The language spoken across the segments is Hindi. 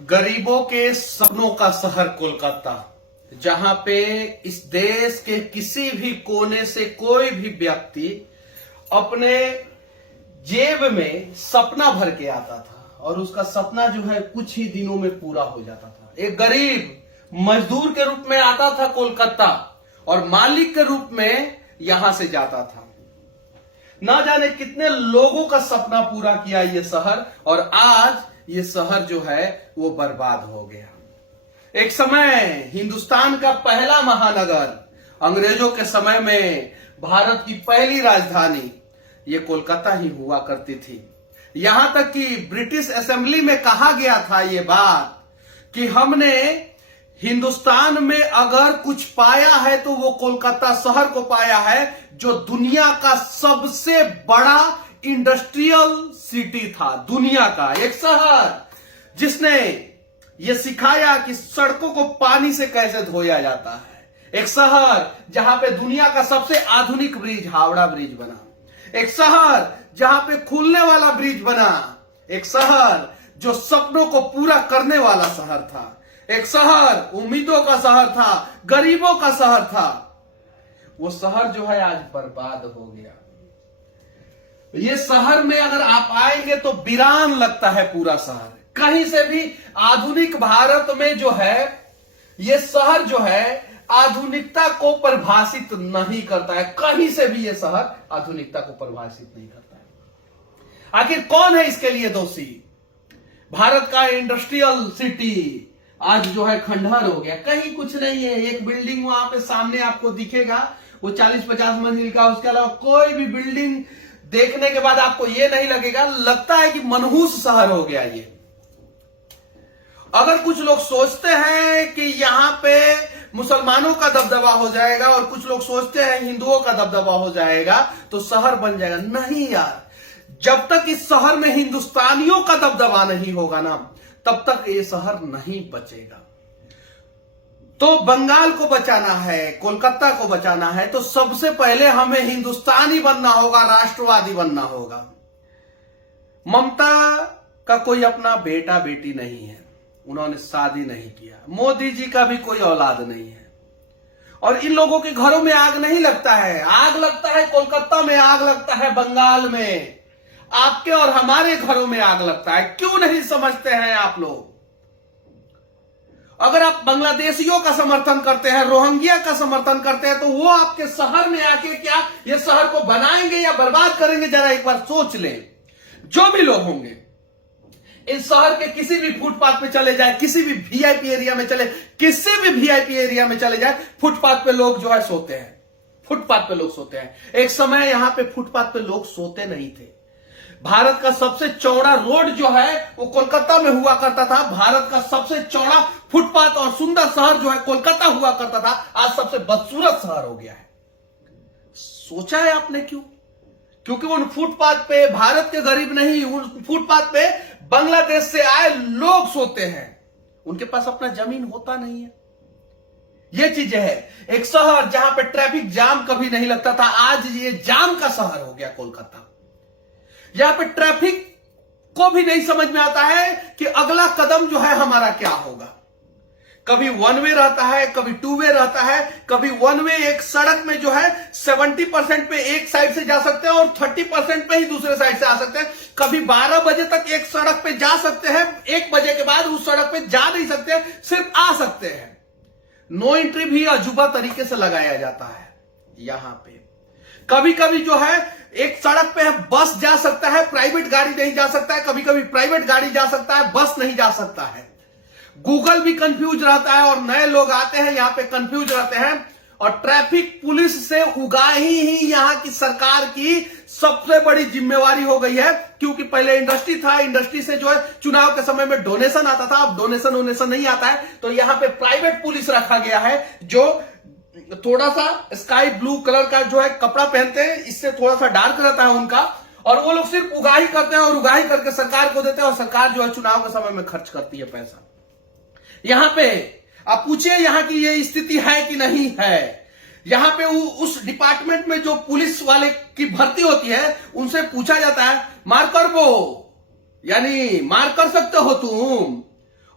गरीबों के सपनों का शहर कोलकाता, जहां पे इस देश के किसी भी कोने से कोई भी व्यक्ति अपने जेब में सपना भर के आता था और उसका सपना जो है कुछ ही दिनों में पूरा हो जाता था। एक गरीब मजदूर के रूप में आता था कोलकाता और मालिक के रूप में यहां से जाता था। ना जाने कितने लोगों का सपना पूरा किया ये शहर, और आज ये शहर जो है वो बर्बाद हो गया। एक समय हिंदुस्तान का पहला महानगर, अंग्रेजों के समय में भारत की पहली राजधानी ये कोलकाता ही हुआ करती थी। यहां तक कि ब्रिटिश असेंबली में कहा गया था ये बात कि हमने हिंदुस्तान में अगर कुछ पाया है तो वो कोलकाता शहर को पाया है, जो दुनिया का सबसे बड़ा इंडस्ट्रियल सिटी था। दुनिया का एक शहर जिसने ये सिखाया कि सड़कों को पानी से कैसे धोया जाता है। एक शहर जहां पे दुनिया का सबसे आधुनिक ब्रिज हावड़ा ब्रिज बना। एक शहर जहां पे खुलने वाला ब्रिज बना। एक शहर जो सपनों को पूरा करने वाला शहर था। एक शहर उम्मीदों का शहर था, गरीबों का शहर था। वो शहर जो है आज बर्बाद हो गया। ये शहर में अगर आप आएंगे तो वीरान लगता है पूरा शहर। कहीं से भी आधुनिक भारत में जो है ये शहर जो है आधुनिकता को परिभाषित नहीं करता है। कहीं से भी ये शहर आधुनिकता को परिभाषित नहीं करता है। आखिर कौन है इसके लिए दोषी? भारत का इंडस्ट्रियल सिटी आज जो है खंडहर हो गया। कहीं कुछ नहीं है। एक बिल्डिंग वहां पे सामने आपको दिखेगा, वो 40-50 मंजिल का। उसके अलावा कोई भी बिल्डिंग देखने के बाद आपको ये नहीं लगेगा, लगता है कि मनहूस शहर हो गया ये। अगर कुछ लोग सोचते हैं कि यहां पे मुसलमानों का दबदबा हो जाएगा और कुछ लोग सोचते हैं हिंदुओं का दबदबा हो जाएगा तो शहर बन जाएगा, नहीं यार। जब तक इस शहर में हिंदुस्तानियों का दबदबा नहीं होगा ना, तब तक ये शहर नहीं बचेगा। तो बंगाल को बचाना है, कोलकाता को बचाना है, तो सबसे पहले हमें हिंदुस्तानी बनना होगा, राष्ट्रवादी बनना होगा। ममता का कोई अपना बेटा बेटी नहीं है, उन्होंने शादी नहीं किया। मोदी जी का भी कोई औलाद नहीं है। और इन लोगों के घरों में आग नहीं लगता है। आग लगता है कोलकाता में, आग लगता है बंगाल में, आपके और हमारे घरों में आग लगता है। क्यों नहीं समझते हैं आप लोग? अगर आप बांग्लादेशियों का समर्थन करते हैं, रोहिंग्या का समर्थन करते हैं, तो वो आपके शहर में आके क्या ये शहर को बनाएंगे या बर्बाद करेंगे? जरा एक बार सोच लें। जो भी लोग होंगे इस शहर के किसी भी फुटपाथ पे चले जाए, किसी भी वीआईपी एरिया में चले, किसी भी वीआईपी एरिया में चले जाए, फुटपाथ पे लोग जो है सोते हैं। फुटपाथ पे लोग सोते हैं। एक समय यहां पे फुटपाथ पे लोग सोते नहीं थे। भारत का सबसे चौड़ा रोड जो है वो कोलकाता में हुआ करता था। भारत का सबसे चौड़ा फुटपाथ और सुंदर शहर जो है कोलकाता हुआ करता था, आज सबसे बदसूरत शहर हो गया है। सोचा है आपने क्यों? क्योंकि उन फुटपाथ पे भारत के गरीब नहीं, उन फुटपाथ पे बांग्लादेश से आए लोग सोते हैं। उनके पास अपना जमीन होता नहीं है। ये चीजें है। एक शहर जहां पे ट्रैफिक जाम कभी नहीं लगता था, आज ये जाम का शहर हो गया कोलकाता। यहां पे ट्रैफिक को भी नहीं समझ में आता है कि अगला कदम जो है हमारा क्या होगा। कभी वन वे रहता है, कभी टू वे रहता है। कभी वन वे एक सड़क में जो है 70% पे एक साइड से जा सकते हैं और 30% पे ही दूसरे साइड से आ सकते हैं। कभी 12 बजे तक एक सड़क पे जा सकते हैं, 1 बजे के बाद उस सड़क पे जा नहीं सकते, सिर्फ आ सकते हैं। नो एंट्री भी अजूबा तरीके से लगाया जाता है यहां पे। कभी कभी जो है एक सड़क पे बस जा सकता है, प्राइवेट गाड़ी नहीं जा सकता है। कभी कभी प्राइवेट गाड़ी जा सकता है, बस नहीं जा सकता है। गूगल भी कंफ्यूज रहता है और नए लोग आते हैं यहां पे कंफ्यूज रहते हैं। और ट्रैफिक पुलिस से उगाही ही यहां की सरकार की सबसे बड़ी जिम्मेवारी हो गई है। क्योंकि पहले इंडस्ट्री था, इंडस्ट्री से जो है चुनाव के समय में डोनेशन आता था, अब डोनेशन नहीं आता है। तो यहां पे प्राइवेट पुलिस रखा गया है जो थोड़ा सा स्काई ब्लू कलर का जो है कपड़ा पहनते हैं, इससे थोड़ा सा डार्क रहता है उनका। और वो लोग सिर्फ उगाही करते हैं और उगाही करके सरकार को देते हैं और सरकार जो है चुनाव के समय में खर्च करती है पैसा। यहां पे आप पूछिए यहां की ये स्थिति है कि नहीं है। यहां पे उस डिपार्टमेंट में जो पुलिस वाले की भर्ती होती है उनसे पूछा जाता है मार कर वो, यानी मार कर सकते हो तुम।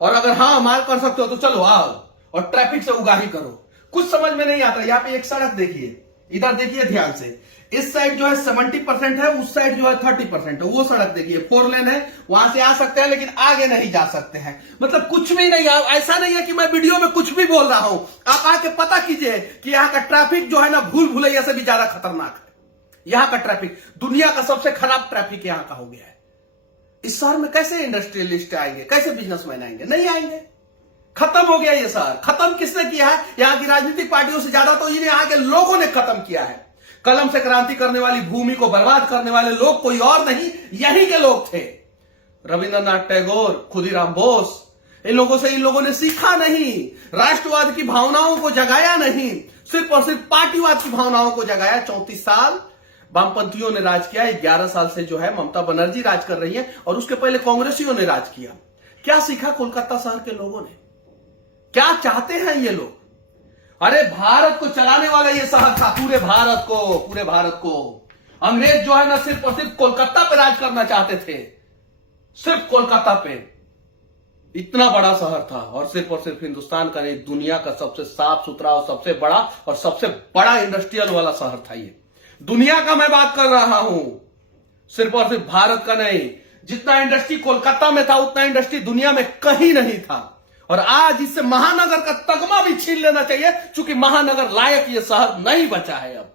और अगर हाँ मार कर सकते हो तो चलो आओ और ट्रैफिक से उगाही करो। कुछ समझ में नहीं आता। यहाँ पे एक सड़क देखिए, इधर देखिए ध्यान से, इस साइड जो है 70% है, उस साइड जो है 30% है। वो सड़क देखिए 4 लेन है, वहां से आ सकते हैं लेकिन आगे नहीं जा सकते हैं। मतलब कुछ भी नहीं, ऐसा नहीं है कि मैं वीडियो में कुछ भी बोल रहा हूं। आप आके पता कीजिए कि यहाँ का ट्रैफिक जो है ना भूल भुलैया से भी ज्यादा खतरनाक है। यहाँ का ट्रैफिक दुनिया का सबसे खराब ट्रैफिक यहाँ का हो गया है। इस शहर में कैसे इंडस्ट्रियलिस्ट आएंगे, कैसे बिजनेसमैन आएंगे? नहीं आएंगे। खत्म हो गया ये शहर। खत्म किसने किया है? यहाँ की राजनीतिक पार्टियों से ज्यादा तो इन्हें यहाँ के लोगों ने खत्म किया है। कलम से क्रांति करने वाली भूमि को बर्बाद करने वाले लोग कोई और नहीं, यही के लोग थे। रविंद्रनाथ टैगोर, खुदीराम बोस, इन लोगों ने सीखा नहीं, राष्ट्रवाद की भावनाओं को जगाया नहीं, सिर्फ और सिर्फ पार्टीवाद की भावनाओं को जगाया। 34 साल वामपंथियों ने राज किया, 11 साल से जो है ममता बनर्जी राज कर रही है और उसके पहले कांग्रेसियों ने राज किया। क्या सीखा कोलकाता शहर के लोगों ने? क्या चाहते हैं ये लोग? अरे भारत को चलाने वाला ये शहर था, पूरे भारत को। अंग्रेज जो है ना सिर्फ और सिर्फ कोलकाता पे राज करना चाहते थे, सिर्फ कोलकाता पे। इतना बड़ा शहर था और सिर्फ हिंदुस्तान का नहीं, दुनिया का सबसे साफ सुथरा और सबसे बड़ा इंडस्ट्रियल वाला शहर था ये। दुनिया का मैं बात कर रहा हूं, सिर्फ और सिर्फ भारत का नहीं। जितना इंडस्ट्री कोलकाता में था उतना इंडस्ट्री दुनिया में कहीं नहीं था। और आज इससे महानगर का तगमा भी छीन लेना चाहिए, क्योंकि महानगर लायक ये शहर नहीं बचा है अब।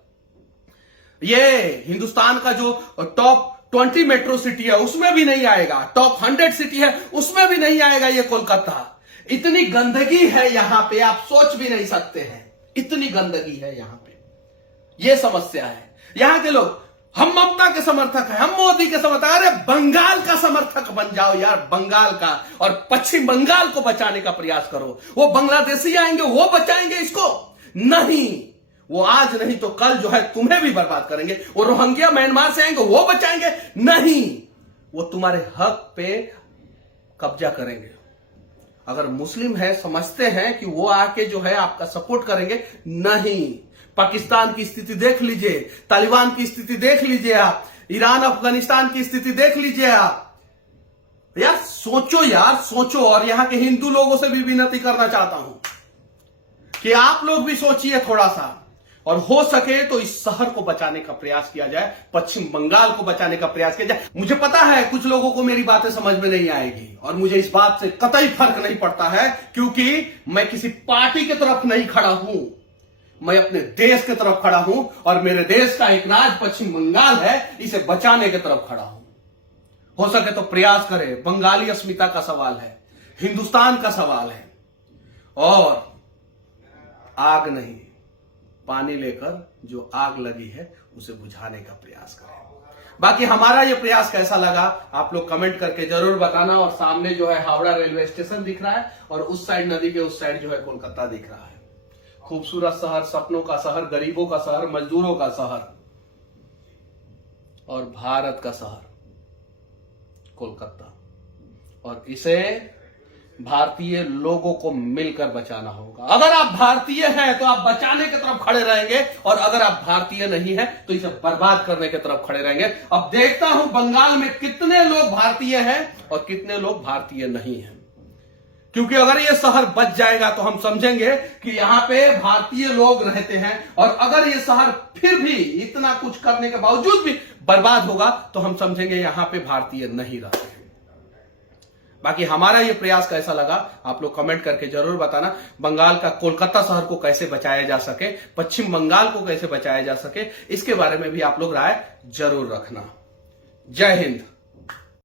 ये हिंदुस्तान का जो टॉप 20 मेट्रो सिटी है उसमें भी नहीं आएगा, टॉप 100 सिटी है उसमें भी नहीं आएगा ये कोलकाता। इतनी गंदगी है यहां पे, आप सोच भी नहीं सकते हैं, इतनी गंदगी है यहां पे। ये समस्या है। यहां के लोग, हम ममता के समर्थक हैं, हम मोदी के समर्थक। अरे बंगाल का समर्थक बन जाओ यार, बंगाल का, और पश्चिम बंगाल को बचाने का प्रयास करो। वो बांग्लादेशी आएंगे, वो बचाएंगे इसको? नहीं, वो आज नहीं तो कल जो है तुम्हें भी बर्बाद करेंगे। वो रोहिंग्या म्यांमार से आएंगे, वो बचाएंगे? नहीं, वो तुम्हारे हक पे कब्जा करेंगे। अगर मुस्लिम है, समझते हैं कि वो आके जो है आपका सपोर्ट करेंगे? नहीं। पाकिस्तान की स्थिति देख लीजिए, तालिबान की स्थिति देख लीजिए आप, ईरान अफगानिस्तान की स्थिति देख लीजिए आप। यार सोचो। और यहां के हिंदू लोगों से भी विनती करना चाहता हूं कि आप लोग भी सोचिए थोड़ा सा, और हो सके तो इस शहर को बचाने का प्रयास किया जाए, पश्चिम बंगाल को बचाने का प्रयास किया जाए। मुझे पता है कुछ लोगों को मेरी बातें समझ में नहीं आएगी, और मुझे इस बात से कतई फर्क नहीं पड़ता है, क्योंकि मैं किसी पार्टी की तरफ नहीं खड़ा हूं, मैं अपने देश की तरफ खड़ा हूं। और मेरे देश का एक राज्य पश्चिम बंगाल है, इसे बचाने की तरफ खड़ा हूं। हो सके तो प्रयास करें। बंगाली अस्मिता का सवाल है, हिंदुस्तान का सवाल है, और आग नहीं, पानी लेकर जो आग लगी है उसे बुझाने का प्रयास करें। बाकी हमारा ये प्रयास कैसा लगा आप लोग कमेंट करके जरूर बताना। और सामने जो है हावड़ा रेलवे स्टेशन दिख रहा है, और उस साइड नदी के उस साइड जो है कोलकाता दिख रहा है। खूबसूरत शहर, सपनों का शहर, गरीबों का शहर, मजदूरों का शहर, और भारत का शहर कोलकाता। और इसे भारतीय लोगों को मिलकर बचाना होगा। अगर आप भारतीय हैं तो आप बचाने की तरफ खड़े रहेंगे, और अगर आप भारतीय नहीं हैं तो इसे बर्बाद करने की तरफ खड़े रहेंगे। अब देखता हूं बंगाल में कितने लोग भारतीय हैं और कितने लोग भारतीय नहीं हैं, क्योंकि अगर ये शहर बच जाएगा तो हम समझेंगे कि यहां पे भारतीय लोग रहते हैं, और अगर ये शहर फिर भी इतना कुछ करने के बावजूद भी बर्बाद होगा तो हम समझेंगे यहां पे भारतीय नहीं रहते हैं। बाकी हमारा ये प्रयास कैसा लगा आप लोग कमेंट करके जरूर बताना। बंगाल का कोलकाता शहर को कैसे बचाया जा सके, पश्चिम बंगाल को कैसे बचाया जा सके, इसके बारे में भी आप लोग राय जरूर रखना। जय हिंद।